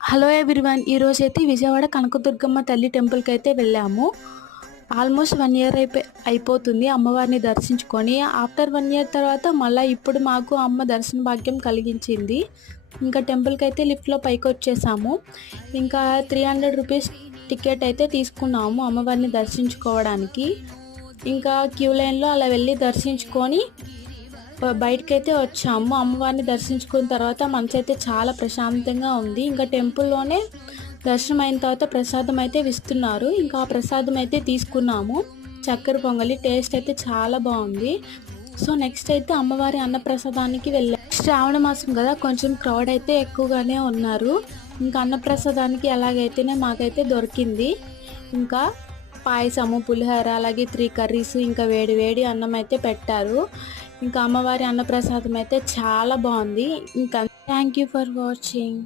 Hello everyone ఈరోజు అయితే విజయవాడ కనకదుర్గమ్మ తల్లి టెంపుల్కి అయితే వెళ్ళాము. ఆల్మోస్ట్ వన్ ఇయర్ అయిపో అయిపోతుంది అమ్మవారిని దర్శించుకొని. ఆఫ్టర్ వన్ ఇయర్ తర్వాత మళ్ళీ ఇప్పుడు మాకు అమ్మ దర్శన భాగ్యం కలిగించింది. ఇంకా టెంపుల్కి అయితే లిఫ్ట్లో పైకి వచ్చేసాము ఇంకా త్రీ హండ్రెడ్ రూపీస్ టికెట్ అయితే తీసుకున్నాము అమ్మవారిని దర్శించుకోవడానికి. ఇంకా క్యూ లైన్లో అలా వెళ్ళి దర్శించుకొని బయటకైతే వచ్చాము అమ్మవారిని దర్శించుకున్న తర్వాత మనసైతే అయితే చాలా ప్రశాంతంగా ఉంది. ఇంకా టెంపుల్లోనే దర్శనం అయిన తర్వాత ప్రసాదం అయితే ఇస్తున్నారు. ఇంకా ఆ ప్రసాదం అయితే తీసుకున్నాము. చక్కెర పొంగలి టేస్ట్ అయితే చాలా బాగుంది. సో నెక్స్ట్ అయితే అమ్మవారి అన్నప్రసాదానికి వెళ్ళాం. శ్రావణ మాసం కదా కొంచెం క్రౌడ్ అయితే ఎక్కువగానే ఉన్నారు. ఇంకా అన్నప్రసాదానికి ఎలాగైతేనే మాకైతే దొరికింది. ఇంకా పాయసము పులిహోర అలాగే త్రీ కర్రీస్ ఇంకా వేడి వేడి అన్నం అయితే పెట్టారు. ఇంకా అమ్మవారి అన్నప్రసాదం అయితే చాలా బాగుంది. ఇంకా థ్యాంక్ యూ ఫర్ వాచింగ్